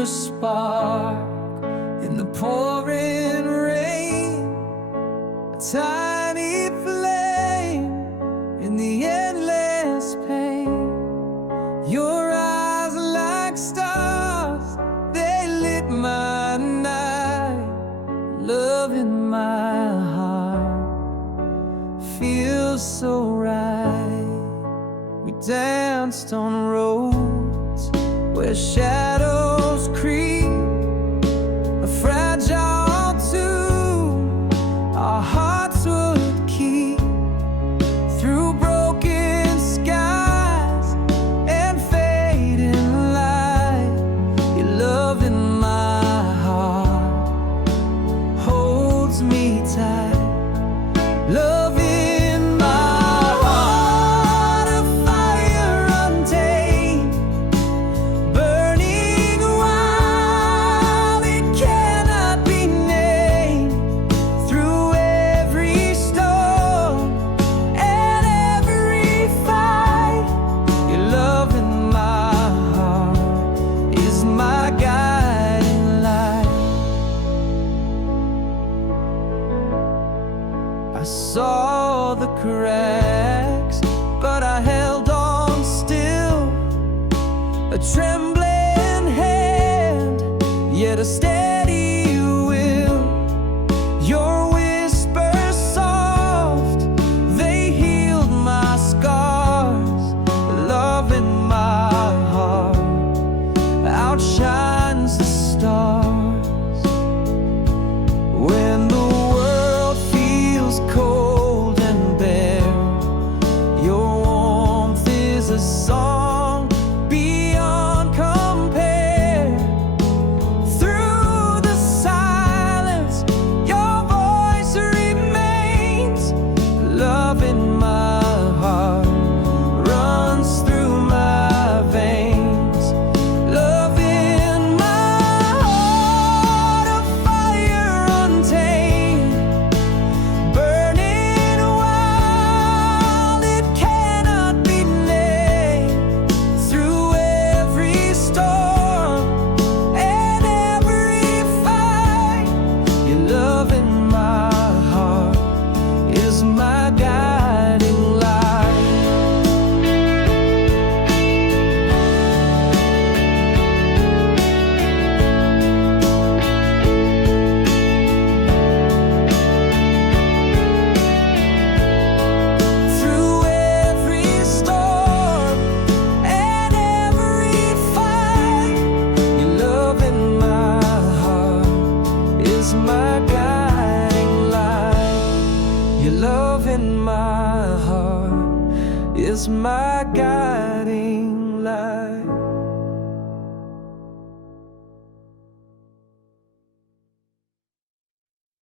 found a spark in the pouring rain, a tiny flame in the endless pain. Your eyes are like stars, they lit my night. Love in my heart feels so right. We danced on roads where shadows creep, a fragile tune our hearts would keep. Through broken skies and fading light, your love in my heart holds me tight. Love in my heart, a fire untamed, burning wild, it cannot be named. Through every storm and every fight, your love in my heart is my guiding light. I saw the cracks, but I held on still, a trembling hand, yet a steady will. Your whispers soft, they healed my scars. Love in my heart outshines the stars. When the world feels cold and bare, your warmth is a song beyond compare. Through the silence, your voice remains. Love in my heart runs through my veins. Love in my heart, a fire untamed, burning wild, it cannot be named. Through every storm and every fight, your love in my heart is my guiding light. Through every storm and every fight, your love in my heart is my guiding light. Your love in my heart is my guiding light.